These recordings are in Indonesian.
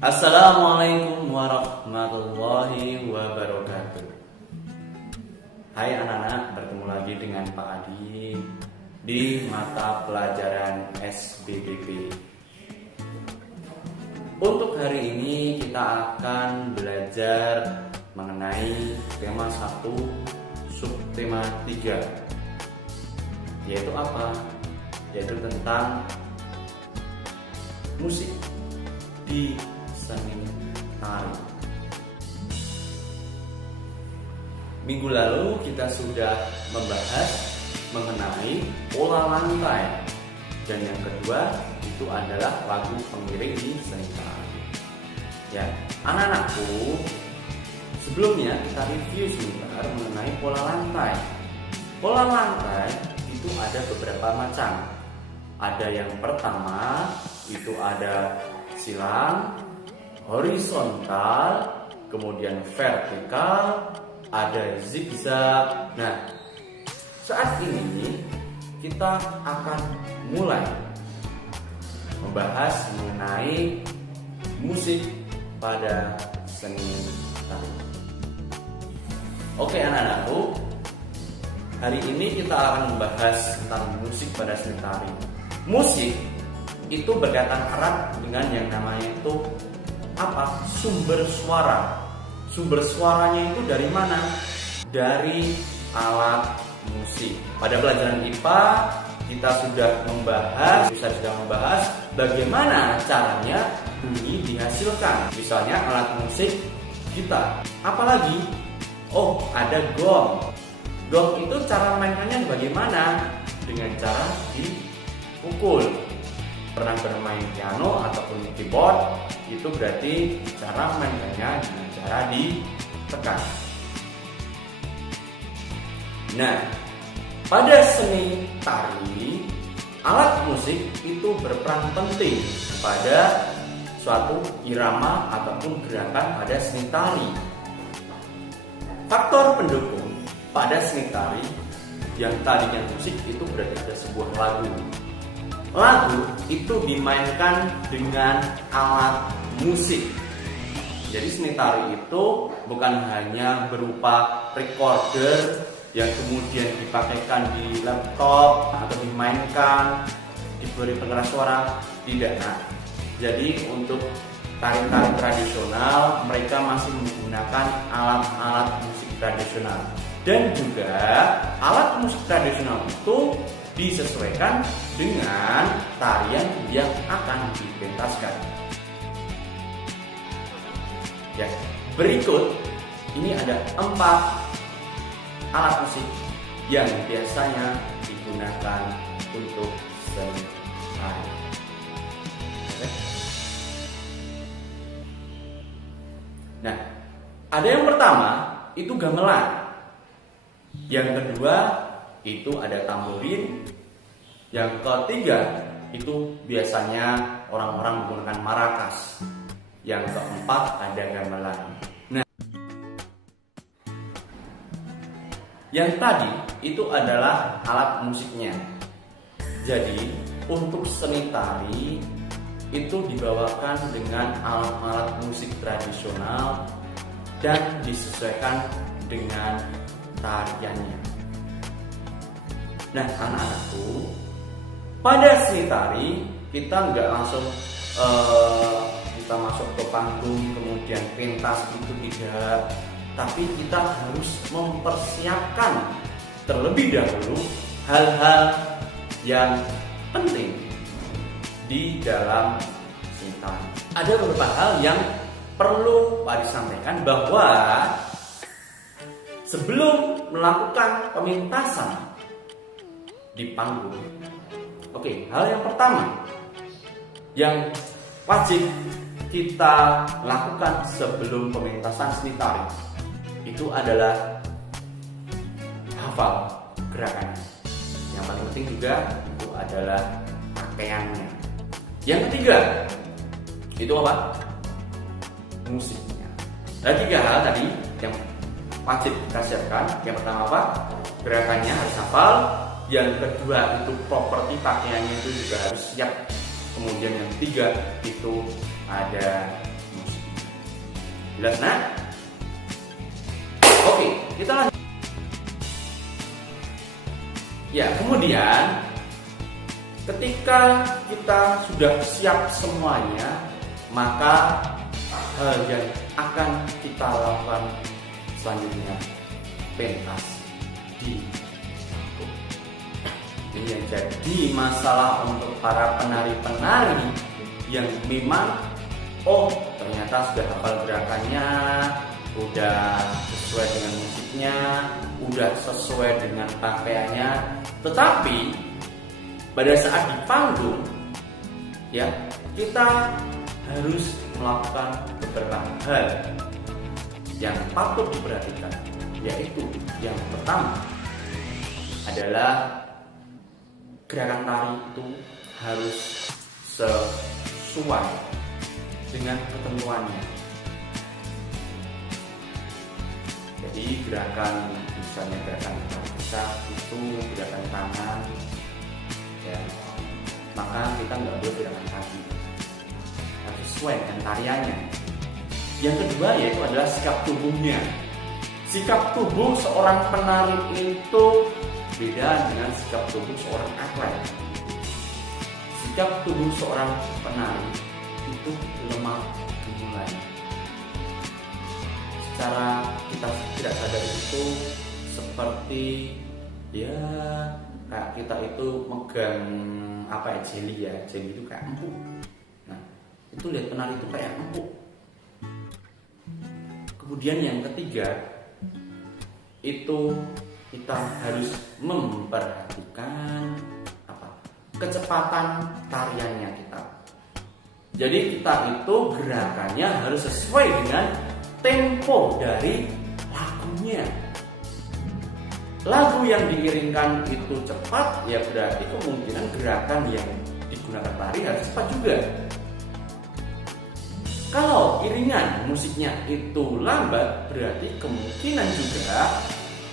Assalamualaikum warahmatullahi wabarakatuh. Hai anak-anak, bertemu lagi dengan Pak Adi di mata pelajaran SBDP. Untuk hari ini kita akan belajar mengenai tema 1 subtema 3, yaitu apa? Yaitu tentang musik di seni tari. Minggu lalu kita sudah membahas mengenai pola lantai, dan yang kedua itu adalah lagu pengiring di seni tari. Ya, anak-anakku, sebelumnya kita review sebentar mengenai pola lantai. Pola lantai itu ada beberapa macam. Ada yang pertama itu ada silang, horizontal, kemudian vertikal, ada zigzag. Nah, saat ini kita akan mulai membahas mengenai musik pada seni tari. Oke anak-anakku, hari ini kita akan membahas tentang musik pada seni tari. Musik itu berkaitan erat dengan yang namanya itu apa? Sumber suara. Sumber suaranya itu dari mana? Dari alat musik. Pada pelajaran IPA kita sudah membahas bagaimana caranya bunyi dihasilkan. Misalnya alat musik kita. Apalagi? Oh, ada gong. Gong itu cara mainkannya bagaimana? Dengan cara dipukul. Pernah bermain piano ataupun keyboard, itu berarti cara mainkannya dengan cara ditekan. Nah, pada seni tari, alat musik itu berperan penting pada suatu irama ataupun gerakan pada seni tari. Faktor pendukung pada seni tari yang tadinya musik itu berarti ada sebuah lagu. Lagu itu dimainkan dengan alat musik. Jadi seni tari itu bukan hanya berupa recorder yang kemudian dipakaikan di laptop atau dimainkan, diberi pengeras suara, tidak. Nah, jadi untuk tari-tari tradisional mereka masih menggunakan alat-alat musik tradisional. Dan juga alat musik tradisional itu disesuaikan dengan tarian yang akan dipentaskan. Ya, berikut ini ada 4 alat musik yang biasanya digunakan untuk seni tari. Nah, ada yang pertama itu gamelan. Yang kedua itu ada tamborin. Yang ketiga itu biasanya orang-orang menggunakan marakas. Yang keempat ada gamelan. Nah, yang tadi itu adalah alat musiknya. Jadi untuk seni tari itu dibawakan dengan alat-alat musik tradisional dan disesuaikan dengan tariannya. Nah anak-anakku, pada seni tari kita nggak langsung kita masuk ke panggung kemudian pentas, itu tidak. Tapi kita harus mempersiapkan terlebih dahulu hal-hal yang penting di dalam seni tari. Ada beberapa hal yang perlu Pak disampaikan bahwa sebelum melakukan pementasan di panggung, oke, hal yang pertama yang wajib kita lakukan sebelum pementasan seni tari itu adalah hafal gerakannya. Yang paling penting juga itu adalah pakaiannya. Yang ketiga itu apa? Musiknya. Ada 3 hal tadi yang wajib kita siapkan. Yang pertama apa? Gerakannya harus hafal. Yang kedua itu properti pakaiannya itu juga harus siap. Kemudian yang ketiga itu ada Jelas nak? Oke, kita lanjut. Ya, kemudian ketika kita sudah siap semuanya, maka hal yang akan kita lakukan selanjutnya pentas di panggung. Ini yang jadi masalah untuk para penari-penari yang memang ternyata sudah hafal gerakannya, udah sesuai dengan musiknya, udah sesuai dengan pakaiannya, tetapi pada saat di panggung ya kita harus melakukan beberapa hal yang patut diperhatikan, yaitu yang pertama adalah gerakan tari itu harus sesuai dengan ketentuannya. Jadi gerakan, misalnya gerakan bisa itu gerakan tangan ya, maka kita nggak boleh gerakan kaki, harus sesuai dengan tariannya. Yang kedua yaitu adalah sikap tubuhnya. Sikap tubuh seorang penari itu beda dengan sikap tubuh seorang atlet. Sikap tubuh seorang penari itu lemah dimulai. Secara kita tidak sadar itu seperti ya kayak kita itu megang jelly ya, jelly itu kayak empuk. Nah, itu lihat penari itu kayak empuk. Kemudian yang ketiga itu kita harus memperhatikan kecepatan tariannya kita. Jadi kita itu gerakannya harus sesuai dengan tempo dari lagunya. Lagu yang diiringkan itu cepat, ya berarti kemungkinan gerakan yang digunakan tari harus cepat juga. Kalau iringan musiknya itu lambat, berarti kemungkinan juga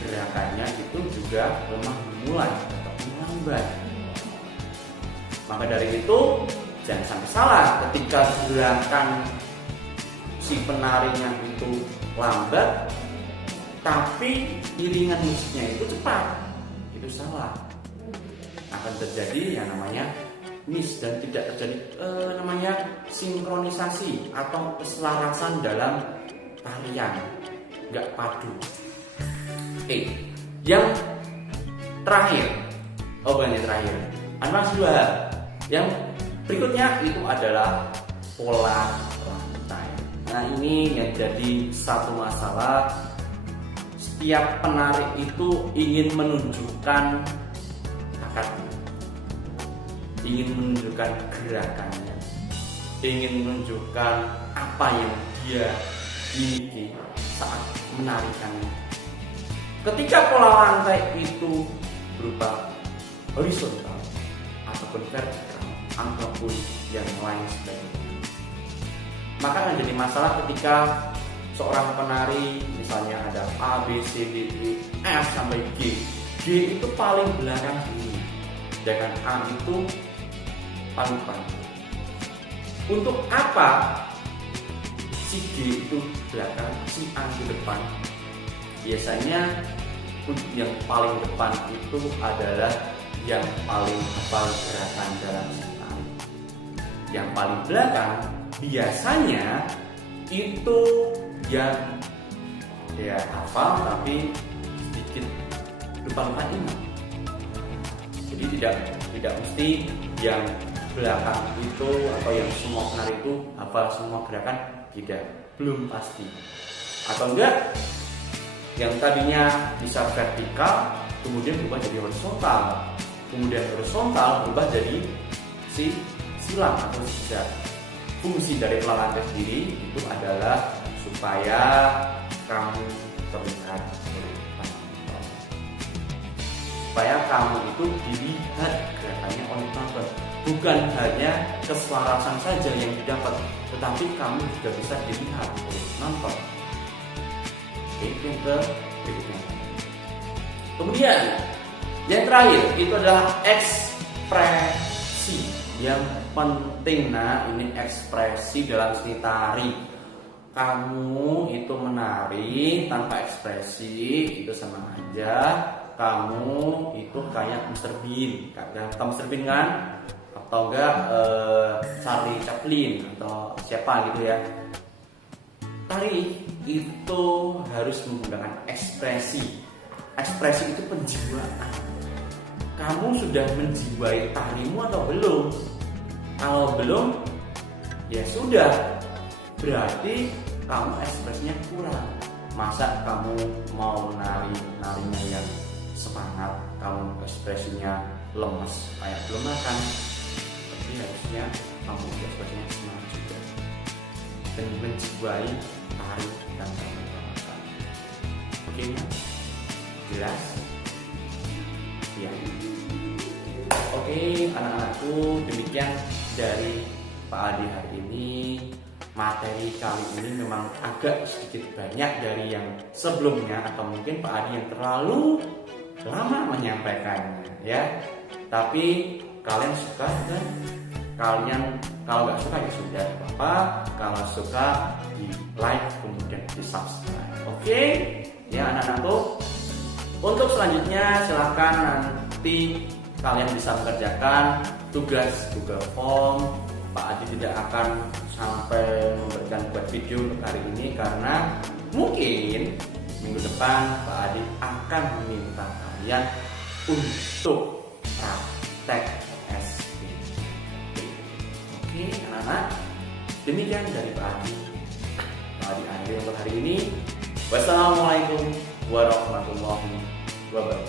gerakannya itu juga lemah dimulai atau lambat. Maka dari itu jangan sampai salah ketika gerakan si penarinya itu lambat tapi iringan musiknya itu cepat, itu salah. Akan terjadi yang namanya miss dan tidak terjadi namanya sinkronisasi atau keselarasan dalam tarian, nggak padu. Yang terakhir, bukan yang terakhir, ada masih dua hal. Yang berikutnya itu adalah pola lantai. Nah ini yang jadi satu masalah. Setiap penari itu ingin menunjukkan bakatnya, ingin menunjukkan gerakannya, ingin menunjukkan apa yang dia miliki saat menarikannya. Ketika pola lantai itu berupa horizontal ataupun vertikal ataupun yang lain sebagainya, maka akan jadi masalah ketika seorang penari misalnya ada A, B, C, D, E, F sampai G. G itu paling belakang sini, sedangkan A itu paling depan. Untuk apa si G itu belakang, si A di depan? Biasanya yang paling depan itu adalah yang paling hafal gerakan dalam tari. Yang paling belakang biasanya itu yang hafal tapi sedikit lupa-lupa ingat. Jadi tidak mesti yang belakang itu atau yang semua penari itu hafal semua gerakan, tidak, belum pasti. Atau enggak yang tadinya bisa vertikal kemudian berubah jadi horizontal, kemudian horizontal berubah jadi silang atau zigzag. Fungsi dari pola lantai sendiri itu adalah supaya kamu terlihat oleh penonton, supaya kamu itu dilihat gerakannya oleh penonton, bukan hanya keselarasan saja yang didapat, tetapi kamu juga bisa dilihat oleh penonton. Itu yang berikutnya. Kemudian yang terakhir itu adalah ekspresi yang penting. Nah ini ekspresi dalam seni tari. kamu itu menari tanpa ekspresi itu sama aja kamu itu kayak Mr. Bean, kayak Mr. Bean kan, atau enggak Charlie Chaplin atau siapa gitu ya. Tari itu harus menggunakan ekspresi. Ekspresi itu penjiwaan. Kamu sudah menjiwai tarimu atau belum? Kalau belum, ya sudah. Berarti kamu ekspresinya kurang. Masa kamu mau narinya yang semangat, kamu ekspresinya lemes kayak belum makan? Tapi harusnya kamu ekspresinya semangat juga dan menjiwai tari dan kamu makan. Oke, jelas? Ya. Oke, anak-anakku, demikian dari Pak Adi hari ini. Materi kali ini memang agak sedikit banyak dari yang sebelumnya, atau mungkin Pak Adi yang terlalu lama menyampaikannya ya. Tapi kalian suka kan? Kalian kalau nggak suka ya sudah apa-apa. Kalau suka di like kemudian di subscribe. Oke? Ya anak-anakku. Untuk selanjutnya silahkan nanti kalian bisa mengerjakan tugas Google Form. Pak Adi tidak akan sampai memberikan buat video untuk hari ini karena mungkin minggu depan Pak Adi akan meminta kalian untuk praktek SPP. Oke anak-anak, demikian dari Pak Adi. Pak Adi akhiri untuk hari ini. Wassalamualaikum warahmatullahi wabarakatuh.